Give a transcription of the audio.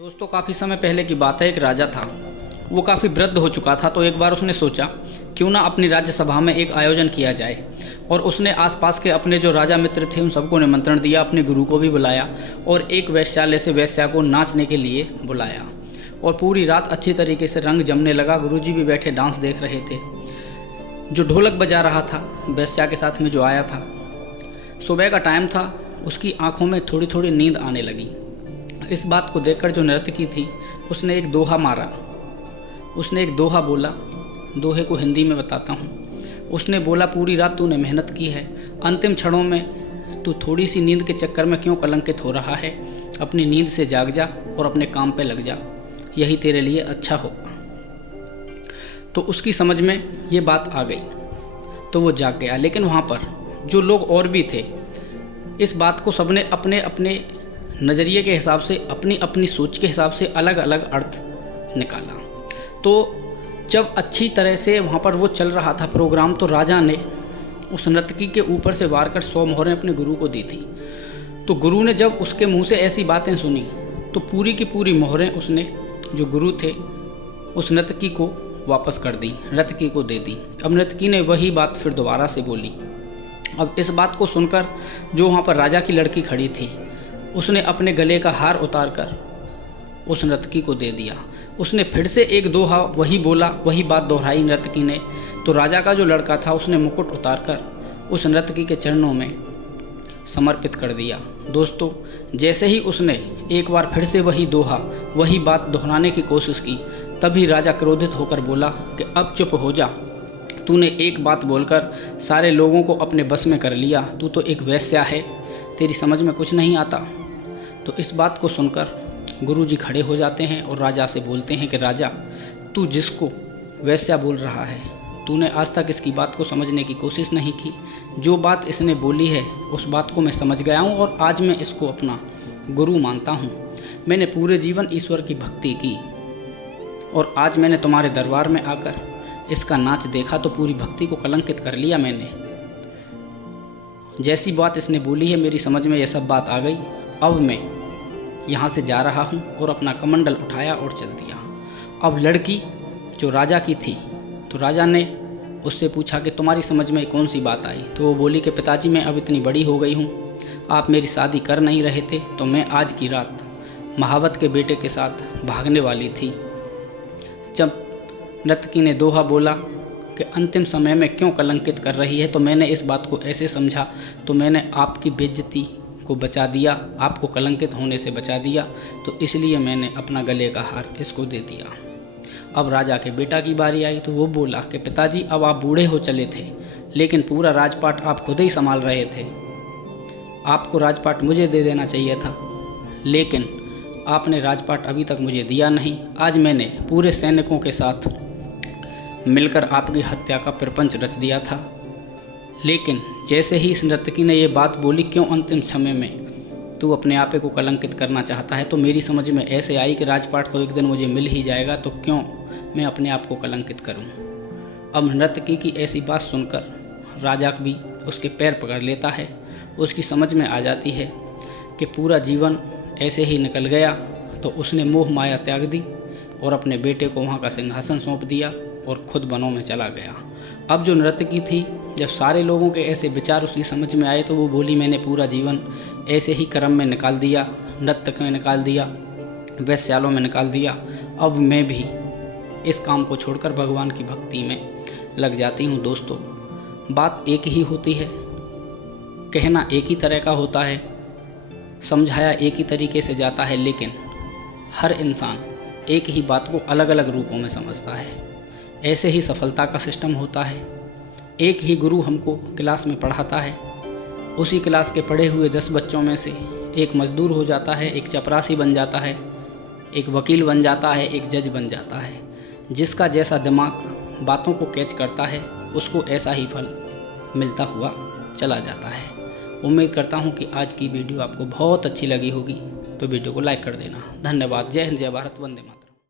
दोस्तों, काफ़ी समय पहले की बात है। एक राजा था। वो काफ़ी वृद्ध हो चुका था। तो एक बार उसने सोचा क्यों ना अपनी राज्यसभा में एक आयोजन किया जाए। और उसने आसपास के अपने जो राजा मित्र थे उन सबको निमंत्रण दिया, अपने गुरु को भी बुलाया और एक वेश्यालय से वेश्या को नाचने के लिए बुलाया। और पूरी रात अच्छी तरीके से रंग जमने लगा। गुरुजी भी बैठे डांस देख रहे थे। जो ढोलक बजा रहा था वेश्या के साथ में जो आया था, सुबह का टाइम था, उसकी आंखों में थोड़ी थोड़ी नींद आने लगी। इस बात को देखकर जो नर्तकी थी उसने एक दोहा मारा। उसने एक दोहा बोला। दोहे को हिंदी में बताता हूँ। उसने बोला, पूरी रात तूने मेहनत की है, अंतिम क्षणों में तू थोड़ी सी नींद के चक्कर में क्यों कलंकित हो रहा है। अपनी नींद से जाग जा और अपने काम पे लग जा, यही तेरे लिए अच्छा होगा। तो उसकी समझ में ये बात आ गई तो वो जाग गया। लेकिन वहाँ पर जो लोग और भी थे, इस बात को सबने अपने अपने नज़रिए के हिसाब से, अपनी अपनी सोच के हिसाब से अलग अलग अर्थ निकाला। तो जब अच्छी तरह से वहाँ पर वो चल रहा था प्रोग्राम, तो राजा ने उस नर्तकी के ऊपर से वार कर 100 मोहरें अपने गुरु को दी थी। तो गुरु ने जब उसके मुंह से ऐसी बातें सुनी तो पूरी की पूरी मोहरें उसने, जो गुरु थे, उस नर्तकी को वापस कर दी, नर्तकी को दे दी। अब नर्तकी ने वही बात फिर दोबारा से बोली। अब इस बात को सुनकर जो वहाँ पर राजा की लड़की खड़ी थी, उसने अपने गले का हार उतारकर उस नर्तकी को दे दिया। उसने फिर से एक दोहा वही बोला, वही बात दोहराई नर्तकी ने। तो राजा का जो लड़का था उसने मुकुट उतारकर उस नर्तकी के चरणों में समर्पित कर दिया। दोस्तों, जैसे ही उसने एक बार फिर से वही दोहा, वही बात दोहराने की कोशिश की, तभी राजा क्रोधित होकर बोला कि अब चुप हो जा। तूने एक बात बोलकर सारे लोगों को अपने बस में कर लिया। तू तो एक वेश्या है, तेरी समझ में कुछ नहीं आता। तो इस बात को सुनकर गुरुजी खड़े हो जाते हैं और राजा से बोलते हैं कि राजा, तू जिसको वेश्या बोल रहा है, तूने आज तक इसकी बात को समझने की कोशिश नहीं की। जो बात इसने बोली है उस बात को मैं समझ गया हूँ और आज मैं इसको अपना गुरु मानता हूँ। मैंने पूरे जीवन ईश्वर की भक्ति की और आज मैंने तुम्हारे दरबार में आकर इसका नाच देखा तो पूरी भक्ति को कलंकित कर लिया मैंने। जैसी बात इसने बोली है मेरी समझ में यह सब बात आ गई। अब मैं यहाँ से जा रहा हूँ और अपना कमंडल उठाया और चल दिया। अब लड़की जो राजा की थी, तो राजा ने उससे पूछा कि तुम्हारी समझ में कौन सी बात आई। तो वो बोली कि पिताजी, मैं अब इतनी बड़ी हो गई हूँ, आप मेरी शादी कर नहीं रहे थे, तो मैं आज की रात महावत के बेटे के साथ भागने वाली थी। जब नर्तकी ने दोहा बोला कि अंतिम समय में क्यों कलंकित कर रही है, तो मैंने इस बात को ऐसे समझा, तो मैंने आपकी बेइज्जती को बचा दिया, आपको कलंकित होने से बचा दिया, तो इसलिए मैंने अपना गले का हार इसको दे दिया। अब राजा के बेटा की बारी आई तो वो बोला कि पिताजी, अब आप बूढ़े हो चले थे, लेकिन पूरा राजपाट आप खुद ही संभाल रहे थे। आपको राजपाट मुझे दे देना चाहिए था, लेकिन आपने राजपाट अभी तक मुझे दिया नहीं। आज मैंने पूरे सैनिकों के साथ मिलकर आपकी हत्या का प्रपंच रच दिया था, लेकिन जैसे ही इस नर्तकी ने ये बात बोली, क्यों अंतिम समय में तू अपने आपे को कलंकित करना चाहता है, तो मेरी समझ में ऐसे आई कि राजपाट तो एक दिन मुझे मिल ही जाएगा, तो क्यों मैं अपने आप को कलंकित करूं। अब नर्तकी की ऐसी बात सुनकर राजा भी उसके पैर पकड़ लेता है। उसकी समझ में आ जाती है कि पूरा जीवन ऐसे ही निकल गया। तो उसने मोह माया त्याग दी और अपने बेटे को वहाँ का सिंहासन सौंप दिया और खुद वनों में चला गया। अब जो नर्तकी थी, जब सारे लोगों के ऐसे विचार उसकी समझ में आए तो वो बोली, मैंने पूरा जीवन ऐसे ही कर्म में निकाल दिया, नर्तक में निकाल दिया, वेश्यालों में निकाल दिया। अब मैं भी इस काम को छोड़कर भगवान की भक्ति में लग जाती हूँ। दोस्तों, बात एक ही होती है, कहना एक ही तरह का होता है, समझाया एक ही तरीके से जाता है, लेकिन हर इंसान एक ही बात को अलग अलग रूपों में समझता है। ऐसे ही सफलता का सिस्टम होता है। एक ही गुरु हमको क्लास में पढ़ाता है, उसी क्लास के पढ़े हुए 10 बच्चों में से एक मजदूर हो जाता है, एक चपरासी बन जाता है, एक वकील बन जाता है, एक जज बन जाता है। जिसका जैसा दिमाग बातों को कैच करता है उसको ऐसा ही फल मिलता हुआ चला जाता है। उम्मीद करता हूँ कि आज की वीडियो आपको बहुत अच्छी लगी होगी, तो वीडियो को लाइक कर देना। धन्यवाद। जय हिंद, जय भारत, वंदे मातरम।